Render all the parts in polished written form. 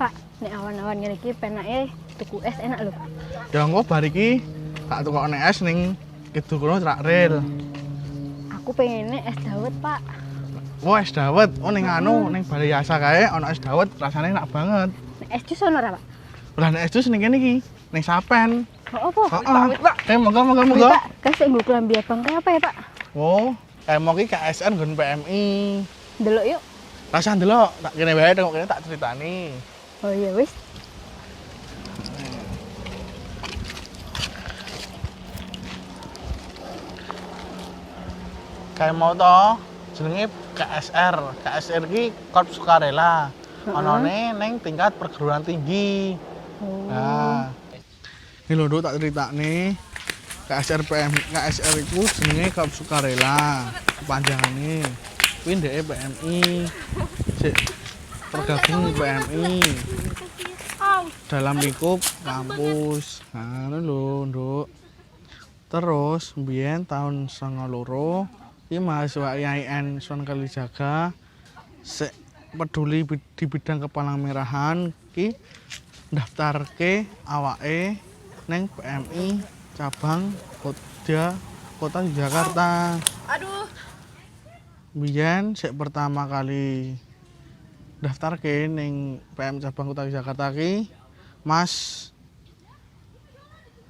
Pak, nek awan-awan ngene iki penake tuku es enak lho. Ya engko bar iki tak tukokne es ning kidul kono Trak Ril. Aku pengene es dawet, Pak. Oh, es dawet. Oh, ning ning Balai Yasa kae ana es dawet, rasane enak banget. Nek es jus ono ora, Pak? Lah nek es jus ning kene iki, ning Sapen. Oh, apa? Heeh. Monggo. Pak, kan sing nggo klambi abang kae apa ya, Pak? Oh, mau ki KSR nggon PMI. Delok yuk. Rasa ndelok, tak kene wae kok kene tak critani. Oh iya wis. Kayak mau toh, jenenge KSR. KSR ki Korps Sukarela. Onone ning tingkat perguruan tinggi. Nah. Ini lho Nduk tak critakne. KSR iku jenenge Korps Sukarela. Kepanjangane. Kuwi ndeke PMI. Sik tergabung PMI. Dalam lingkup kampus. Nah, ngono lho, Nduk. Terus mbiyen tahun 92 iki mahasiswa IAIN Sunan Kalijaga sik peduli di bidang kepalang merahan ki ndaftarke awake neng PMI cabang Kota Jakarta. Aduh. Biyen sik pertama kali daftarke neng PMI cabang Kota Jakarta ki Mas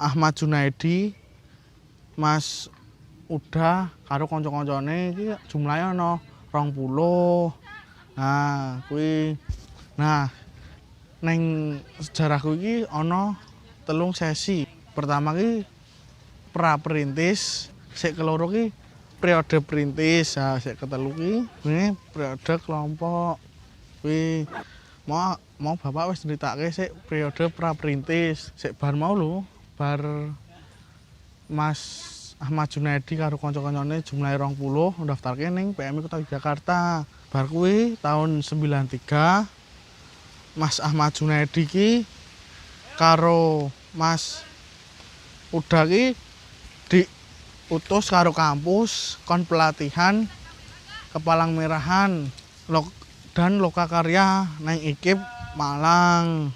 Ahmad Junaidi, Mas udah karo kanca-kancane iki jumlahe ana 20. Nah, kuwi. Nah, ning sejarahku iki ana 3 sesi. Pertama ki pra perintis, sik keloro ki periode perintis. Nah, sik ketelu ki ini periode kelompok. Kuwi mau Bapak wis nritake sik periode pra perintis. Sik bar mau lho, bar Mas Ahmad Junaidi karo kanca-kancane jumlahe 20 ndaftarke ning PMI Kota Jakarta. Bar kuwi tahun 93 Mas Ahmad Junaidi ki karo Mas Uda ki diutus karo kampus kon pelatihan kepalang merahan dan lokakarya nang IKIP Malang.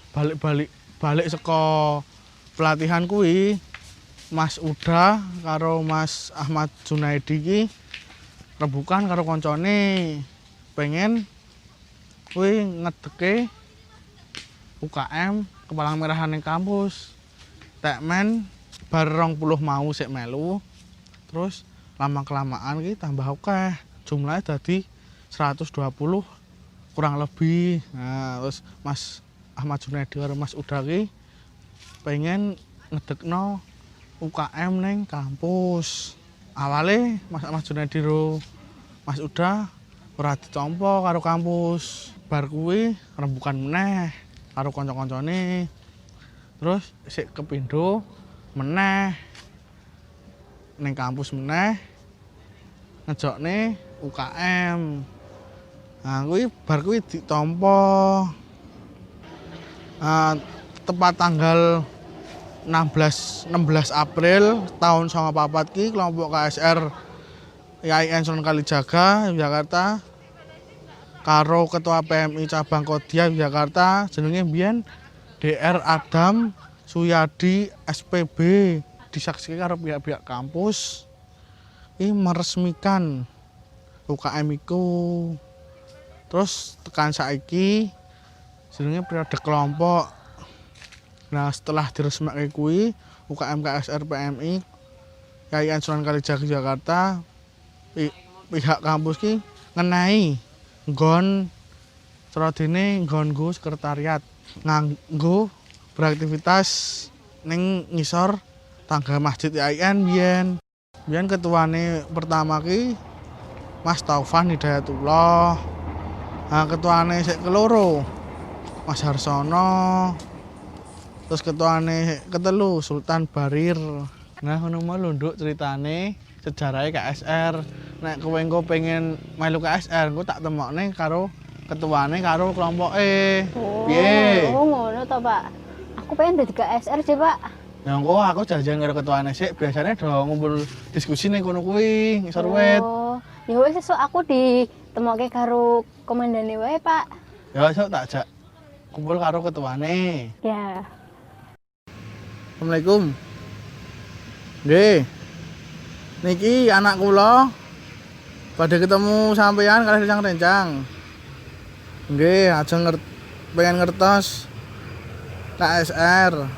Balik saka pelatihan kuwi Mas Uda karo Mas Ahmad Junaidi ki rebukan karo koncone pengen kuwi ngedeke UKM kepalang merahan ning kampus. Tekmen bar 20 mau sik melu. Terus lama-kelamaan ki tambah akeh. Jumlahe dadi 120 kurang lebih. Nah, terus Mas Ahmad Junaidi karo Mas Uda ki pengen ngedekno UKM neng kampus. Awale Mas Ahmad Junaidi ro Mas Uda ora ditampa karo kampus. Bar kuwi rembukan meneh karo kanca-kancane. Terus sik kepindho meneh ning kampus meneh ngejokne UKM. Nah, kuwi bar kuwi ditampa. Tepat tanggal 16 April tahun 94 ki kelompok KSR IAIN Sunan Kalijaga Jakarta karo ketua PMI cabang Kodia Jakarta jenenge mbiyen DR Adam Suyadi SPB disaksikan karo pihak-pihak kampus iki meresmikan UKM iku. Terus tekan saiki jenenge periode kelompok. Nah, setelah diresmike kuwi UKM KSR PMI IAIN Sunan Kalijaga Jakarta pihak kampus ki ngenehi nggon cerodene nggonku sekretariat nganggo beraktivitas ning ngisor tangga Masjid IAIN biyen. Biyen ketuane pertama ki Mas Taufan Hidayatullah. Nah, ketuane sik keloro Mas Harsono. Terus ketuane ketelu Sultan Barir. Nah, ngono mau lho Nduk ceritane sejarahe KSR. Nek kowe engko pengen melu KSR, engko tak temokne karo ketuane karo kelompoke. Piye? Oh, ngono to, Pak. Aku pengen dadi KSR sih, Pak. Ya engko aku janjian karo ketuane sik, biasane do ngumpul diskusi ning kono kuwi, ngisor wit. Oh, ya wis sesuk aku ditemokke karo komandane wae, Pak. Ya esuk tak ajak kumpul karo ketuane. Ya. Assalamualaikum. Nggih. Niki anak kula pada ketemu sampean kalih rencang-rencang. Nggih, ajeng pengen ngertos KSR.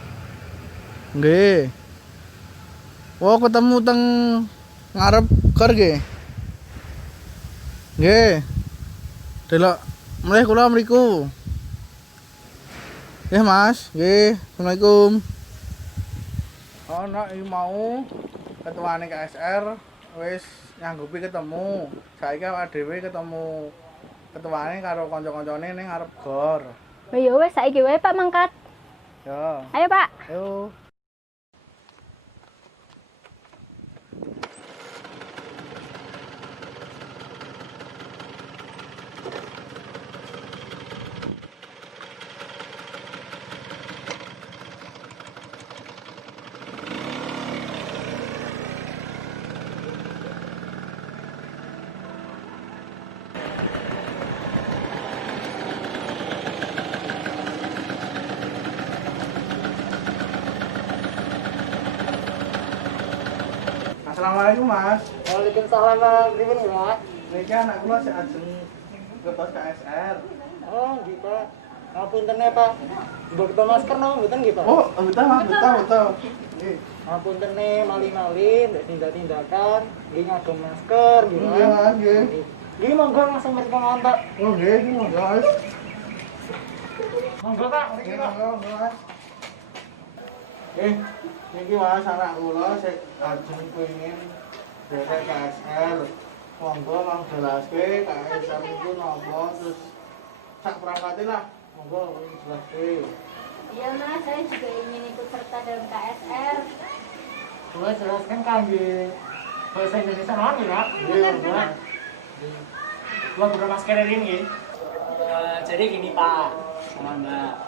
Nggih. Oh, ketemu teng ngarep gor nggih. Nggih. Delok mulih kula mriku. Nggih, Mas. Nggih. Assalamualaikum. Ana iki mau ketuane KSR wis nyanggupi ketemu. Saiki awake dhewe ketemu ketuane karo kanca-kancane ning ngarep gor. Oh ya wes saiki wae Pak mangkat. Ya. Ayo Pak. Ayo. Assalamualaikum, Mas. Waalaikumsalam, Mas. Pripun, Mas? Niki anak kula sik ajeng ngetos KSR. Oh, nggih, Pak. Ngapunten ya, Pak. Mbok masker no, mboten nggih, Pak. Oh, betul, Mas. Betul. Nggih. Ngapunten nih mali-mali ndek tindak-tindakan, nggih ngagem masker nggih, Nggih, Mas. Mas. Nggih. Nggih, monggo langsung mriki ngantuk. Oh, nggih, iki monggo, Mas. Monggo, Pak. Mriki, Nggih, Pak. monggo, Mas. Niki Mas anak kula sik ajeng pengin derek KSR. Monggo Mang jelaske KSR niku napa terus sak perangkate lah. Monggo jelaske. Iya Mas, saya juga ingin ikut serta dalam KSR. Kula jelaskan kangge bahasa Indonesia mawon nggih, Pak. Nggih, monggo. Kula buka masker ini nggih. Jadi gini, Pak. Sama Mbak.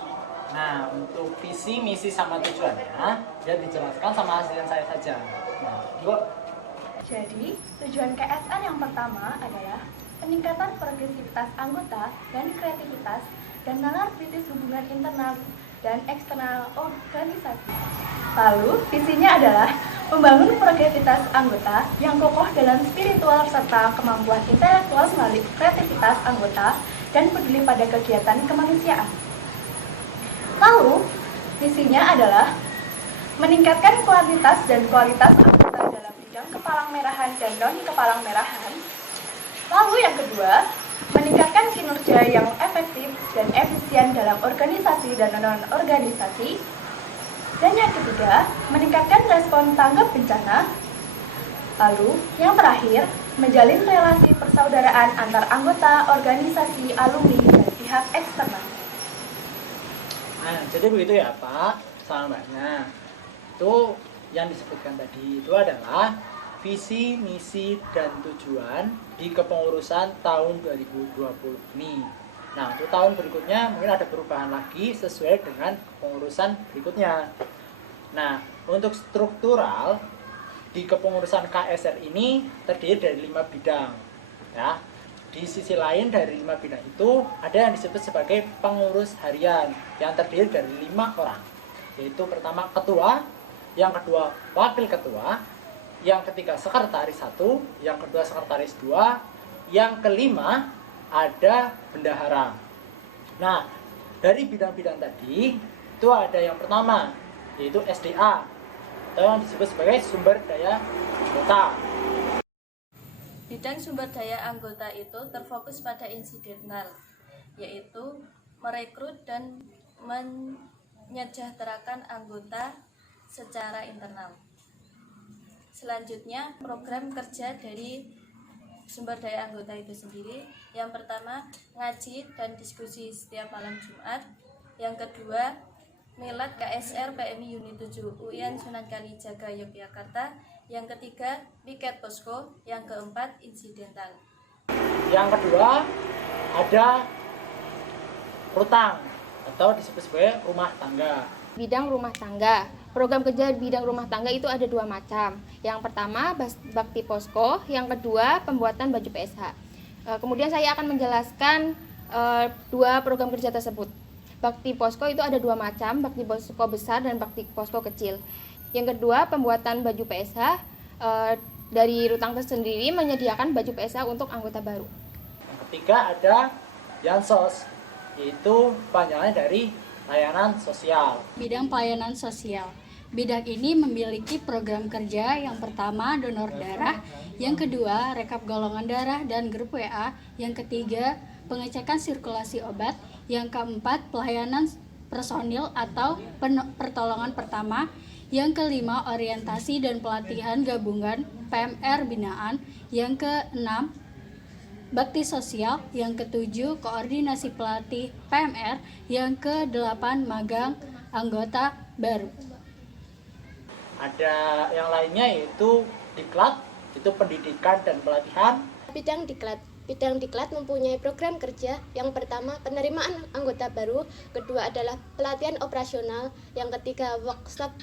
Nah, untuk visi, misi, sama tujuannya, ya dijelaskan sama asisten saya saja. Nah, Bu. Jadi, tujuan KSR yang pertama adalah peningkatan progresivitas anggota dan kreativitas dan nalar kritis hubungan internal dan eksternal organisasi. Lalu, visinya adalah membangun progresivitas anggota yang kokoh dalam spiritual serta kemampuan intelektual melalui kreativitas anggota dan peduli pada kegiatan kemanusiaan. Lalu, misinya adalah meningkatkan kuantitas dan kualitas anggota dalam bidang kepalang merahan dan non-kepalang merahan. Lalu yang kedua, meningkatkan kinerja yang efektif dan efisien dalam organisasi dan non-organisasi. Dan yang ketiga, meningkatkan respon tanggap bencana. Lalu, yang terakhir, menjalin relasi persaudaraan antar anggota organisasi, alumni, dan pihak eksternal. Nah, jadi begitu ya, Pak, sama Mbaknya. Itu yang disebutkan tadi itu adalah visi, misi, dan tujuan di kepengurusan tahun 2020 ini. Nah, untuk tahun berikutnya mungkin ada perubahan lagi sesuai dengan kepengurusan berikutnya. Nah, untuk struktural di kepengurusan KSR ini terdiri dari 5 bidang. Ya. Di sisi lain dari 5 bidang itu ada yang disebut sebagai pengurus harian yang terdiri dari 5 orang. Yaitu pertama ketua, yang kedua wakil ketua, yang ketiga sekretaris 1, yang kedua sekretaris 2, yang kelima ada bendahara. Nah, dari bidang-bidang tadi itu ada yang pertama yaitu SDA atau yang disebut sebagai sumber daya anggota. Bidang sumber daya anggota itu terfokus pada insidental, yaitu merekrut dan menyejahterakan anggota secara internal. Selanjutnya, program kerja dari sumber daya anggota itu sendiri. Yang pertama, ngaji dan diskusi setiap malam Jumat. Yang kedua, Milad KSR PMI Unit 7 UIN Sunan Kalijaga Yogyakarta. Yang ketiga, piket posko. Yang keempat, insidental. Yang kedua ada rutang atau disebut sebagai rumah tangga. Bidang rumah tangga. Program kerja bidang rumah tangga itu ada 2 macam. Yang pertama bakti posko, yang kedua pembuatan baju PSH. Kemudian saya akan menjelaskan 2 program kerja tersebut. bakti posko itu ada dua macam, bakti posko besar dan bakti posko kecil. Yang kedua, pembuatan baju PSH. Dari Rutang sendiri menyediakan baju PSH untuk anggota baru. Yang ketiga ada Yansos, yaitu panjangan dari layanan sosial. Bidang pelayanan sosial. Bidang ini memiliki program kerja yang pertama donor darah, yang kedua rekap golongan darah dan grup WA, yang ketiga pengecekan sirkulasi obat, yang keempat pelayanan personil atau pertolongan pertama, yang kelima orientasi dan pelatihan gabungan PMR binaan, yang keenam bakti sosial, yang ketujuh koordinasi pelatih PMR, yang kedelapan magang anggota baru. Ada yang lainnya yaitu Diklat, itu pendidikan dan pelatihan. Bidang Diklat. Bidang Diklat mempunyai program kerja. Yang pertama, penerimaan anggota baru. Kedua adalah pelatihan operasional. Yang ketiga, workshop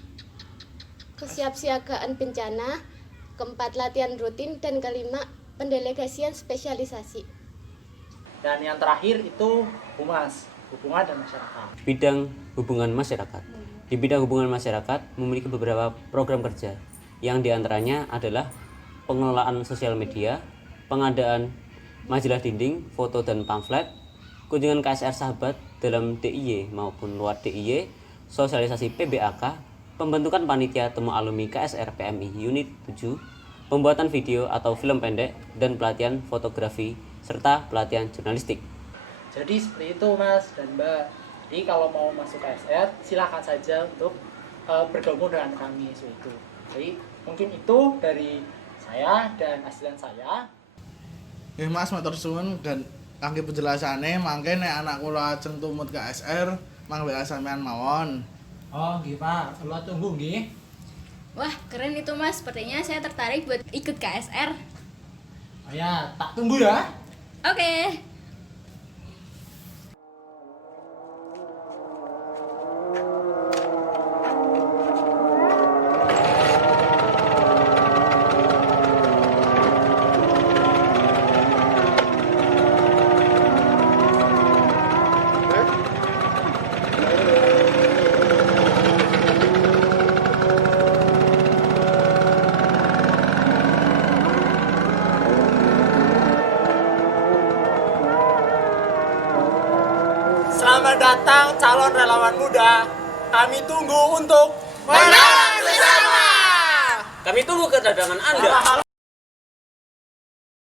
kesiapsiagaan bencana. Keempat, latihan rutin. Dan kelima, pendelegasian spesialisasi. Dan yang terakhir itu Humas, hubungan dan masyarakat. Bidang hubungan masyarakat. Di bidang hubungan masyarakat memiliki beberapa program kerja, yang diantaranya adalah pengelolaan sosial media, pengadaan majalah dinding, foto dan pamflet, kunjungan KSR Sahabat dalam DIY maupun luar DIY, sosialisasi PBAK, pembentukan panitia temu alumni KSR PMI Unit 7, pembuatan video atau film pendek, dan pelatihan fotografi, serta pelatihan jurnalistik. Jadi seperti itu Mas dan Mbak. Jadi kalau mau masuk KSR, silakan saja untuk bergabung dengan kami itu. Jadi mungkin itu dari saya dan asisten saya. Mas matur suwun dan kangge penjelasane mangke nek anak kula ajeng tumut KSR mang WA sampean mawon. Oh nggih Pak, kula tunggu nggih. Wah, keren itu Mas. Sepertinya saya tertarik buat ikut KSR. Oh ya, tak tunggu ya. Oke. Selamat datang calon relawan muda. Kami tunggu untuk menang bersama. Kami tunggu kedatangan Anda.